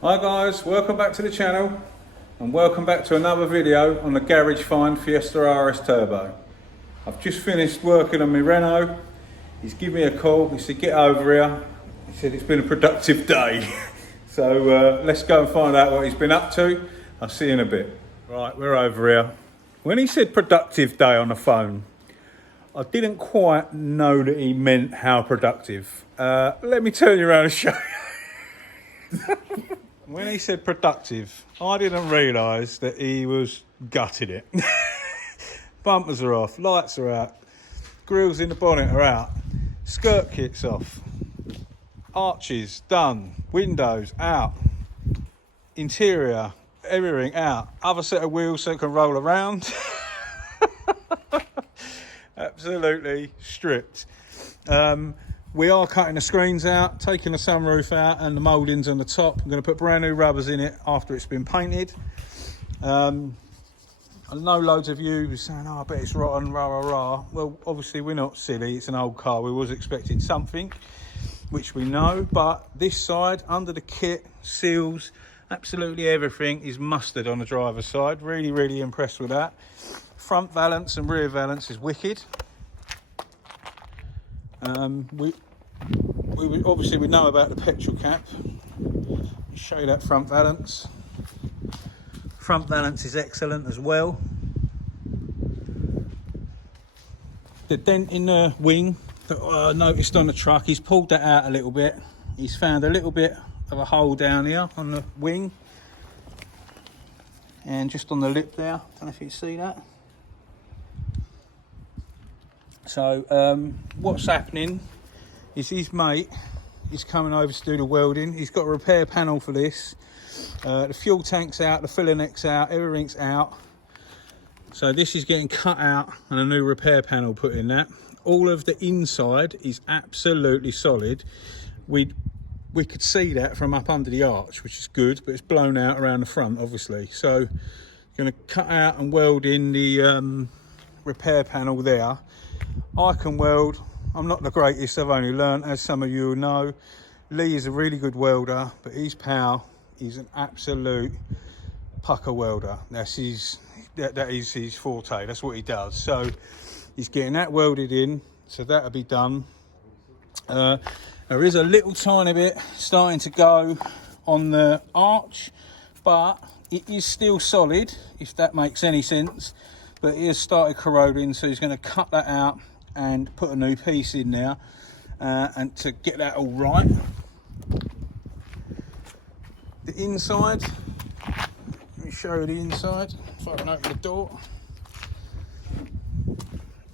Hi guys, welcome back to the channel and welcome back to another video on the Garage Find Fiesta RS Turbo. I've just finished working on my Renault. He's given me a call, he said get over here. He said it's been a productive day. So let's go and find out what he's been up to. I'll see you in a bit. Right, we're over here. When he said productive day on the phone, I didn't quite know that he meant how productive. Let me turn you around and show you. When he said productive, I didn't realise that he was gutting it. Bumpers are off, lights are out, grills in the bonnet are out, skirt kit's off, arches done, windows out, interior, everything out, other set of wheels so it can roll around. Absolutely stripped. We are cutting the screens out, taking the sunroof out and the mouldings on the top. I'm going to put brand new rubbers in it after it's been painted. I know loads of you are saying, oh, I bet it's rotten, rah, rah, rah. Well, obviously we're not silly. It's an old car. We was expecting something, which we know. But this side, under the kit, seals, absolutely everything is mustard on the driver's side. Really, really impressed with that. Front valance and rear valance is wicked. We obviously we know about the petrol cap. I'll show you that front valance. Front valance is excellent as well. The dent in the wing that I noticed on the truck, he's pulled that out a little bit. He's found a little bit of a hole down here on the wing and just on the lip there. Don't know if you can see that. So what's happening is his mate is coming over to do the welding. He's got a repair panel for this. The fuel tank's out, the filler neck's out, everything's out. So this is getting cut out and a new repair panel put in that. All of the inside is absolutely solid. We could see that from up under the arch, which is good, but it's blown out around the front, obviously. So going to cut out and weld in the repair panel there. I can weld. I'm not the greatest, I've only learned, as some of you know. Lee is a really good welder, but his pal is an absolute pucker welder. That is his forte, that's what he does. So he's getting that welded in, so that'll be done. There is a little tiny bit starting to go on the arch, but it is still solid, if that makes any sense. But it has started corroding, so he's going to cut that out and put a new piece in there and to get that all right. The inside, let me show you the inside if I can open the door.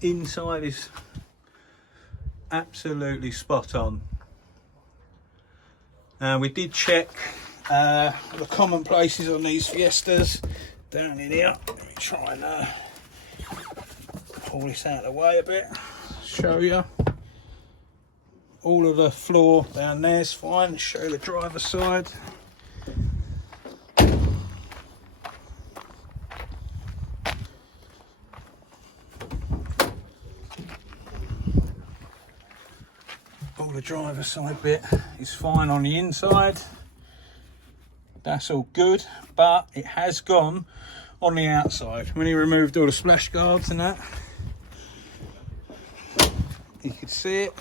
Inside is absolutely spot on. We did check the common places on these Fiestas down in here. Let me try and pull this out of the way a bit, show you. All of the floor down there is fine. Show you the driver's side. All the driver's side bit is fine on the inside. That's all good, but it has gone on the outside. When he removed all the splash guards and that, you could see it.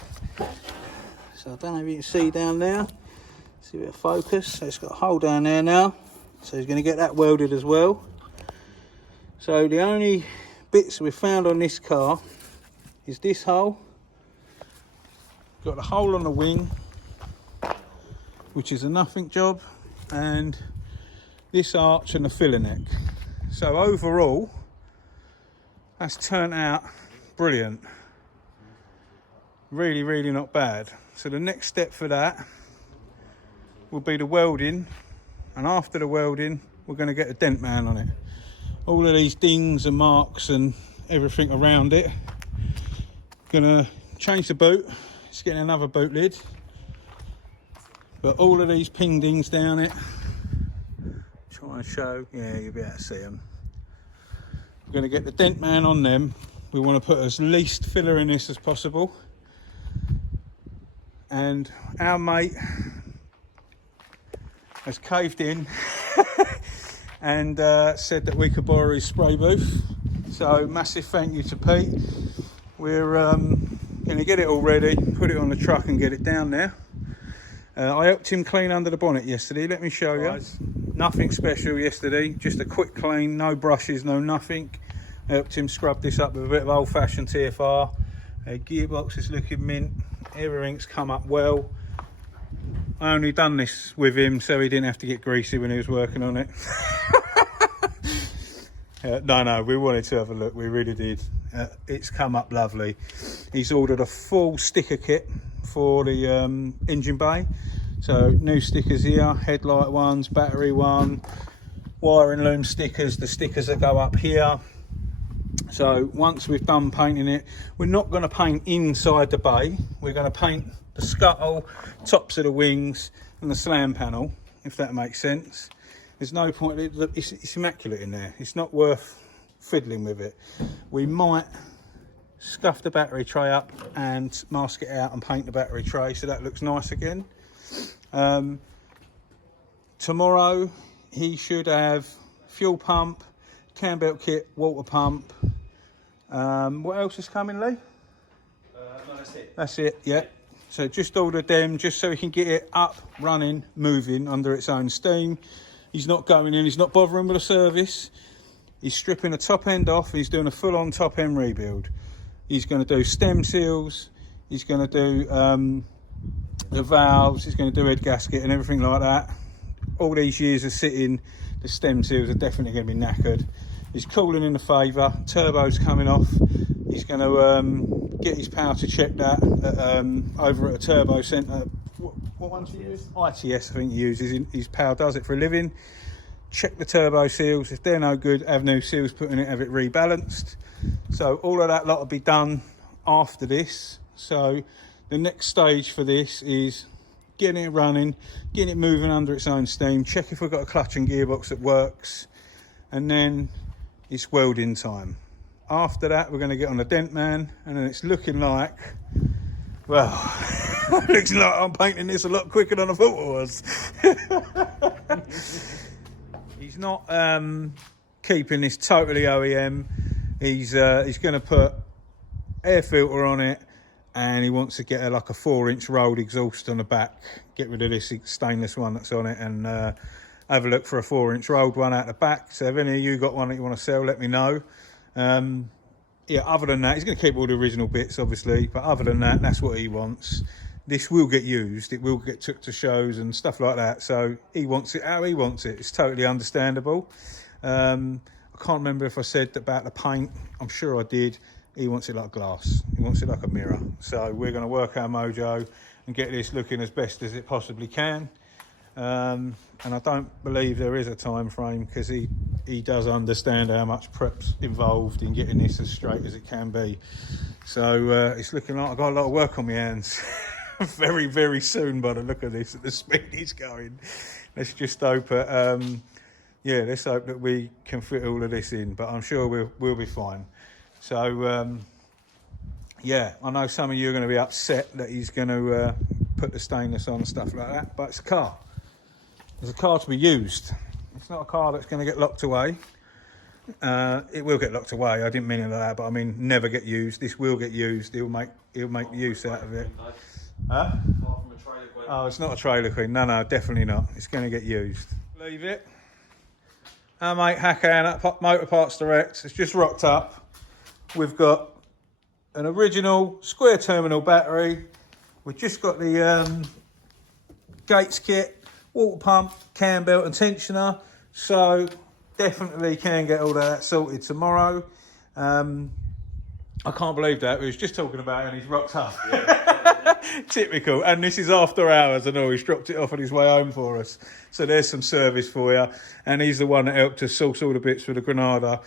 So I don't know if you can see down there. See a bit of focus. So it's got a hole down there now. So he's going to get that welded as well. So the only bits we found on this car is this hole. Got the hole on the wing, which is a nothing job, and this arch and the filler neck. So overall, that's turned out brilliant. Really, really not bad. So the next step for that will be the welding, and after the welding, we're going to get a dent man on it. All of these dings and marks and everything around it. Gonna change the boot. It's getting another boot lid. But all of these ping dings down it. Try and show. Yeah, you'll be able to see them. We're going to get the dent man on them. We want to put as least filler in this as possible. And our mate has caved in and said that we could borrow his spray booth. So massive thank you to Pete. We're going to get it all ready, put it on the truck and get it down there. I helped him clean under the bonnet yesterday. Let me show you. Nothing special yesterday, just a quick clean, no brushes, no nothing. Helped him scrub this up with a bit of old-fashioned TFR. Gearbox is looking mint. Everything's come up well. I only done this with him so he didn't have to get greasy when he was working on it. No, we wanted to have a look. We really did. It's come up lovely. He's ordered a full sticker kit for the engine bay. So new stickers here, headlight ones, battery one, wiring loom stickers, the stickers that go up here. So once we've done painting it, we're not going to paint inside the bay. We're going to paint the scuttle, tops of the wings and the slam panel, if that makes sense. There's no point, it's immaculate in there. It's not worth fiddling with it. We might scuff the battery tray up and mask it out and paint the battery tray so that looks nice again. Tomorrow he should have fuel pump, cam belt kit, water pump. What else is coming, Lee? No, that's it. That's it, yeah. So just ordered them just so we can get it up, running, moving under its own steam. He's not going in, he's not bothering with a service. He's stripping the top end off, he's doing a full-on top end rebuild. He's going to do stem seals, he's going to do the valves, he's going to do head gasket and everything like that. All these years of sitting, the stem seals are definitely going to be knackered. He's cooling in the favour, turbo's coming off. He's going to get his power to check that over at a turbo centre. What ones do you use? ITS, I think he uses. His power does it for a living. Check the turbo seals. If they're no good, have new seals put in it, have it rebalanced. So all of that lot will be done after this. So the next stage for this is getting it running, getting it moving under its own steam, check if we've got a clutch and gearbox that works, and then it's welding time. After that, we're going to get on the dent man, and then it's looking like, well, it looks like I'm painting this a lot quicker than I thought it was. He's not keeping this totally OEM. He's going to put air filter on it, and he wants to get like a 4-inch rolled exhaust on the back, get rid of this stainless one that's on it, and have a look for a 4-inch rolled one out the back. So if any of you got one that you want to sell, let me know. Yeah, other than that, he's going to keep all the original bits, obviously, but other than that, that's what he wants. This will get used, it will get took to shows and stuff like that, so he wants it how he wants it. It's totally understandable. I can't remember if I said about the paint. I'm sure I did. He wants it like glass, he wants it like a mirror. So we're going to work our mojo and get this looking as best as it possibly can. And I don't believe there is a time frame, because he does understand how much prep's involved in getting this as straight as it can be. So it's looking like I've got a lot of work on my hands. Very, very soon, by the look of this, at the speed he's going. Let's just hope let's hope that we can fit all of this in, but I'm sure we'll be fine. So yeah, I know some of you are going to be upset that he's going to put the stainless on and stuff like that, but it's a car. It's a car to be used. It's not a car that's going to get locked away. It will get locked away. I didn't mean it like that, but I mean never get used. This will get used. He'll make use out of it. Huh? Oh, it's not a trailer queen. No, definitely not. It's going to get used. Leave it. Our mate Hakan at Motor Parts Direct has just rocked up. We've got an original square terminal battery. We've just got the gates kit, water pump, cam belt and tensioner. So definitely can get all of that sorted tomorrow. I can't believe that. We was just talking about it and he's rocked up. Yeah. Typical. And this is after hours and all. He's dropped it off on his way home for us. So there's some service for you. And he's the one that helped us source all the bits for the Granada.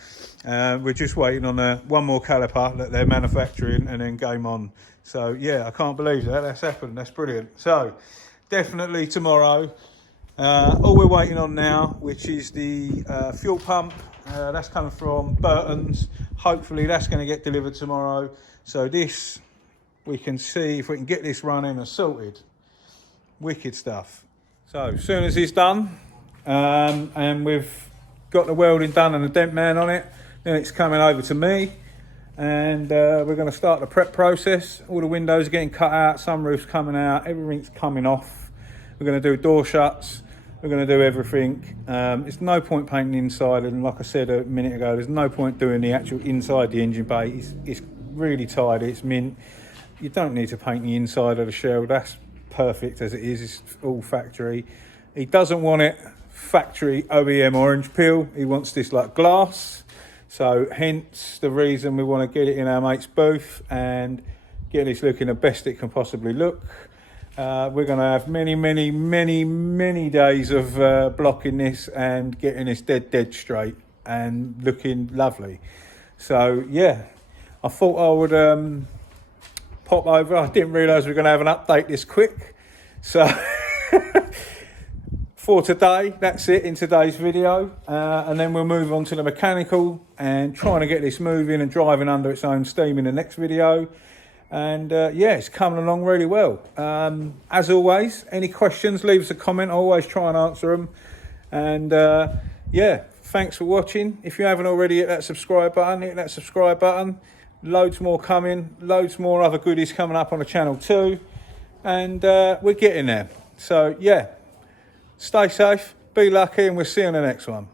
We're just waiting on one more caliper that they're manufacturing and then game on. So yeah, I can't believe that. That's happened. That's brilliant. So definitely tomorrow. All we're waiting on now, which is the fuel pump. That's coming from Burton's. Hopefully that's going to get delivered tomorrow. So this, we can see if we can get this running and sorted. Wicked stuff. So as soon as it's done, and we've got the welding done and the dent man on it, then it's coming over to me, and we're going to start the prep process. All the windows are getting cut out, sunroof's coming out, everything's coming off. We're going to do door shuts, we're going to do everything. It's no point painting the inside, and like I said a minute ago, there's no point doing the actual inside the engine bay. It's really tidy, it's mint. You don't need to paint the inside of the shell, that's perfect as it is, it's all factory. He doesn't want it factory OEM orange peel, he wants this like glass, so hence the reason we want to get it in our mate's booth and get this looking the best it can possibly look. We're going to have many days of blocking this and getting this dead straight and looking lovely. So yeah, I thought I would pop over. I didn't realise we were going to have an update this quick. So for today, that's it in today's video. And then we'll move on to the mechanical and trying to get this moving and driving under its own steam in the next video. And yeah, it's coming along really well. As always, any questions, leave us a comment. I always try and answer them. And yeah, thanks for watching. If you haven't already, hit that subscribe button, hit that subscribe button. Loads more coming, loads more other goodies coming up on the channel too, and we're getting there. So yeah, stay safe, be lucky, and we'll see you on the next one.